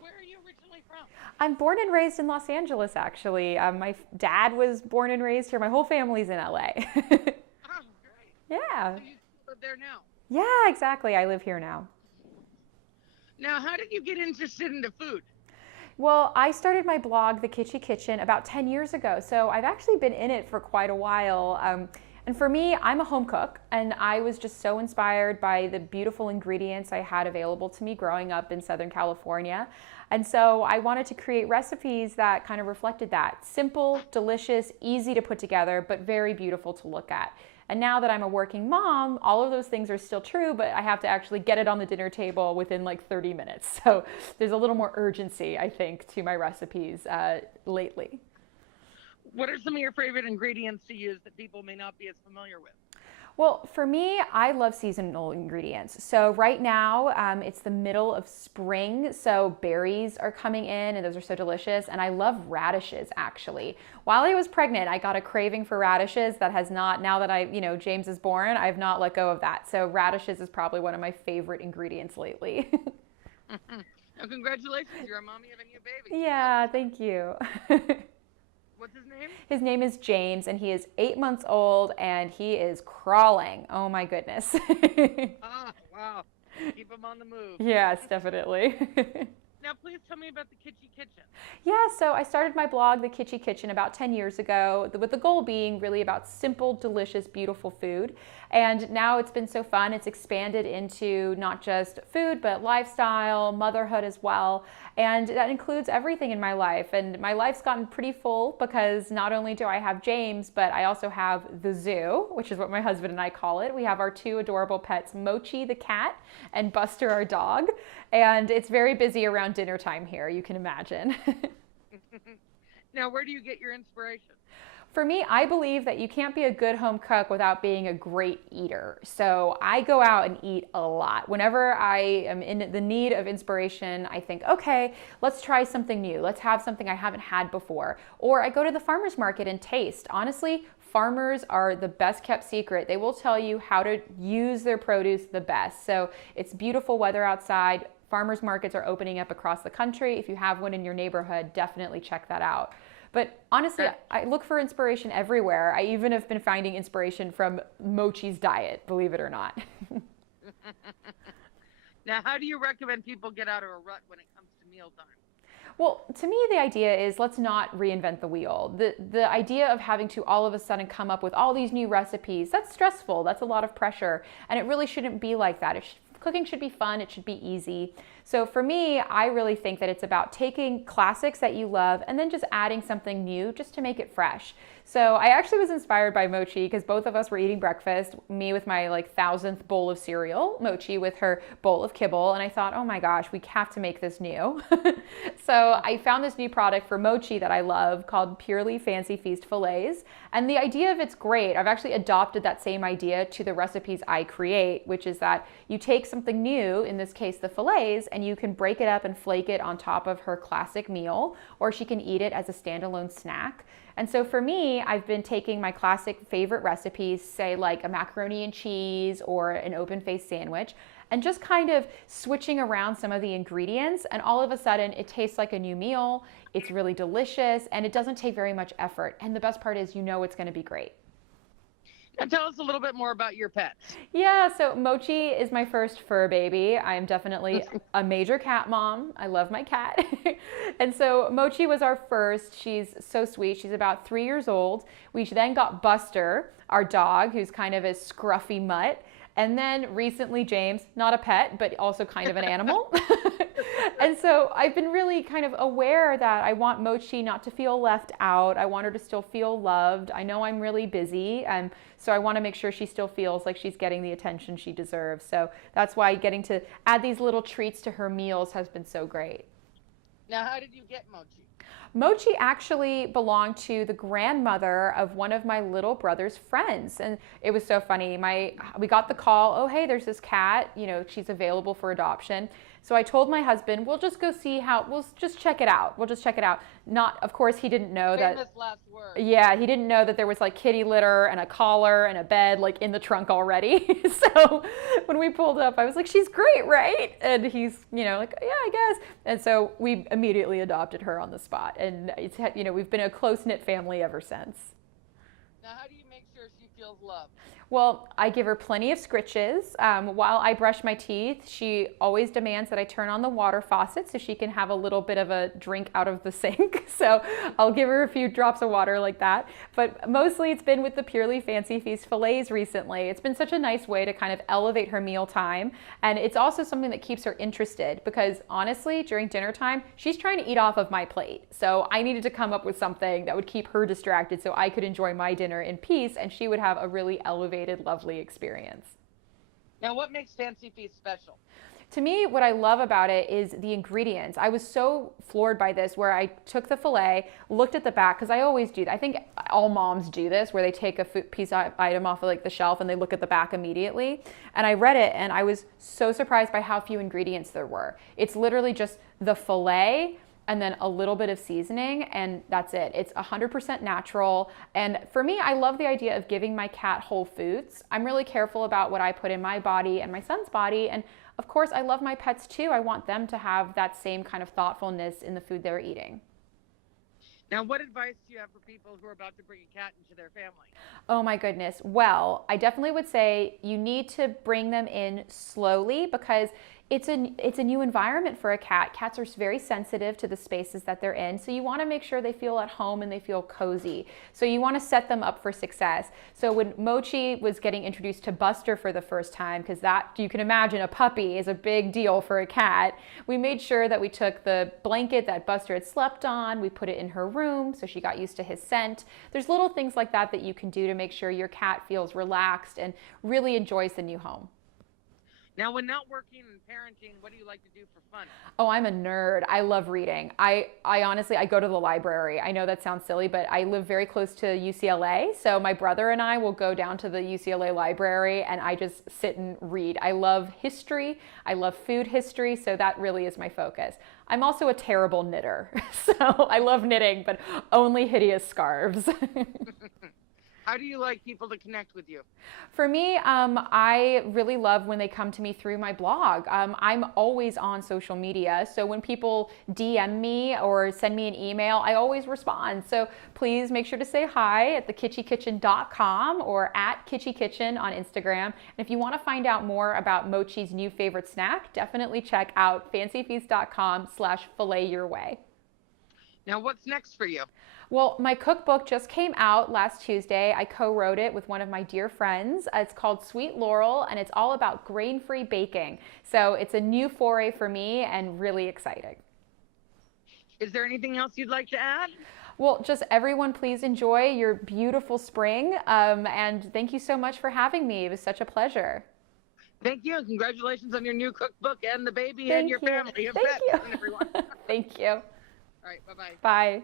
where are you originally from? I'm born and raised in Los Angeles, actually. My dad was born and raised here. My whole family's in LA. Oh, great. Yeah. So you still live there now. Yeah, exactly. I live here now. Now, how did you get interested into food? Well, I started my blog, The Kitchy Kitchen, about 10 years ago. So I've actually been in it for quite a while. And for me, I'm a home cook, and I was just so inspired by the beautiful ingredients I had available to me growing up in Southern California. And so I wanted to create recipes that kind of reflected that. Simple, delicious, easy to put together, but very beautiful to look at. And now that I'm a working mom, all of those things are still true, but I have to actually get it on the dinner table within like 30 minutes. So there's a little more urgency, I think, to my recipes lately. What are some of your favorite ingredients to use that people may not be as familiar with? Well, for me, I love seasonal ingredients. So right now, it's the middle of spring, so berries are coming in, and those are so delicious. And I love radishes, actually. While I was pregnant, I got a craving for radishes that has not. Now that James is born, I have not let go of that. So radishes is probably one of my favorite ingredients lately. Now, congratulations, you're a mommy of a new baby. Yeah, thank you. What's his name? His name is James, and he is 8 months old, and he is crawling. Oh my goodness. Ah, wow. Keep him on the move. Yes, definitely. Now, please tell me about the Kitchy Kitchen. Yeah, so I started my blog, The Kitchy Kitchen, about 10 years ago, with the goal being really about simple, delicious, beautiful food. And now it's been so fun. It's expanded into not just food, but lifestyle, motherhood as well. And that includes everything in my life. And my life's gotten pretty full because not only do I have James, but I also have the zoo, which is what my husband and I call it. We have our two adorable pets, Mochi the cat and Buster our dog. And it's very busy around dinner time here, you can imagine. Now, where do you get your inspiration? For me, I believe that you can't be a good home cook without being a great eater. So I go out and eat a lot. Whenever I am in the need of inspiration, I think, okay, let's try something new. Let's have something I haven't had before. Or I go to the farmer's market and taste. Honestly, farmers are the best kept secret. They will tell you how to use their produce the best. So it's beautiful weather outside. Farmers markets are opening up across the country. If you have one in your neighborhood, definitely check that out. But honestly, Okay. I look for inspiration everywhere. I even have been finding inspiration from Mochi's diet, believe it or not. Now, how do you recommend people get out of a rut when it comes to mealtime? Well, to me, the idea is let's not reinvent the wheel. The idea of having to all of a sudden come up with all these new recipes, that's stressful. That's a lot of pressure. And it really shouldn't be like that. Cooking should be fun. It should be easy. So for me, I really think that it's about taking classics that you love and then just adding something new just to make it fresh. So I actually was inspired by Mochi because both of us were eating breakfast, me with my like thousandth bowl of cereal, Mochi with her bowl of kibble, and I thought, oh my gosh, we have to make this new. So I found this new product for Mochi that I love called Purely Fancy Feast Fillets, and the idea of it's great. I've actually adopted that same idea to the recipes I create, which is that you take something new, in this case the fillets, and you can break it up and flake it on top of her classic meal, or she can eat it as a standalone snack. And so for me, I've been taking my classic favorite recipes, say like a macaroni and cheese or an open-faced sandwich, and just kind of switching around some of the ingredients. And all of a sudden, it tastes like a new meal. It's really delicious, and it doesn't take very much effort. And the best part is, you know it's going to be great. Now, tell us a little bit more about your pets. Yeah, so Mochi is my first fur baby. I am definitely a major cat mom. I love my cat. And so Mochi was our first. She's so sweet. She's about 3 years old. We then got Buster, our dog, who's kind of a scruffy mutt. And then recently James, not a pet, but also kind of an animal. And so I've been really kind of aware that I want Mochi not to feel left out. I want her to still feel loved. I know I'm really busy, and so I want to make sure she still feels like she's getting the attention she deserves. So that's why getting to add these little treats to her meals has been so great. Now, how did you get Mochi? Mochi actually belonged to the grandmother of one of my little brother's friends. And it was so funny. We got the call, oh, hey, there's this cat, she's available for adoption. So I told my husband, we'll just check it out. We'll just check it out. Not, of course, he didn't know that. Famous last word. Yeah, he didn't know that there was like kitty litter and a collar and a bed like in the trunk already. So when we pulled up, I was like, she's great, right? And he's, like, yeah, I guess. And so we immediately adopted her on the spot. And it's, we've been a close-knit family ever since. Now, how do you make sure she feels loved? Well, I give her plenty of scritches. While I brush my teeth, she always demands that I turn on the water faucet so she can have a little bit of a drink out of the sink. So I'll give her a few drops of water like that. But mostly it's been with the Purely Fancy Feast fillets recently. It's been such a nice way to kind of elevate her meal time. And it's also something that keeps her interested because honestly, during dinner time, she's trying to eat off of my plate. So I needed to come up with something that would keep her distracted so I could enjoy my dinner in peace and she would have a really elevated, lovely experience. Now, what makes Fancy Feast special? To me, what I love about it is the ingredients. I was so floored by this where I took the filet, looked at the back, because I always do that. I think all moms do this, where they take a piece item off of like the shelf and they look at the back immediately. And I read it and I was so surprised by how few ingredients there were. It's literally just the filet and then a little bit of seasoning, and that's it. It's 100% natural. And for me, I love the idea of giving my cat whole foods. I'm really careful about what I put in my body and my son's body. And of course, I love my pets too. I want them to have that same kind of thoughtfulness in the food they're eating. Now, what advice do you have for people who are about to bring a cat into their family? Oh my goodness. Well, I definitely would say you need to bring them in slowly because it's a new environment for a cat. Cats are very sensitive to the spaces that they're in. So you want to make sure they feel at home and they feel cozy. So you want to set them up for success. So when Mochi was getting introduced to Buster for the first time, because that, you can imagine, a puppy is a big deal for a cat, we made sure that we took the blanket that Buster had slept on, we put it in her room so she got used to his scent. There's little things like that that you can do to make sure your cat feels relaxed and really enjoys the new home. Now, when not working and parenting, what do you like to do for fun? Oh, I'm a nerd. I love reading. I honestly, I go to the library. I know that sounds silly, but I live very close to UCLA. So my brother and I will go down to the UCLA library and I just sit and read. I love history. I love food history. So that really is my focus. I'm also a terrible knitter. So I love knitting, but only hideous scarves. How do you like people to connect with you? For me, I really love when they come to me through my blog. I'm always on social media, so when people DM me or send me an email, I always respond. So please make sure to say hi at thekitchykitchen.com or at Kitchy Kitchen on Instagram. And if you want to find out more about Mochi's new favorite snack, definitely check out fancyfeast.com/filetyourway. Now, what's next for you? Well, my cookbook just came out last Tuesday. I co-wrote it with one of my dear friends. It's called Sweet Laurel, and it's all about grain-free baking. So it's a new foray for me and really exciting. Is there anything else you'd like to add? Well, just everyone, please enjoy your beautiful spring. And thank you so much for having me. It was such a pleasure. Thank you, and congratulations on your new cookbook and the baby Thank and your you. family and Thank pets you. and everyone. Thank you. All right, bye-bye. Bye.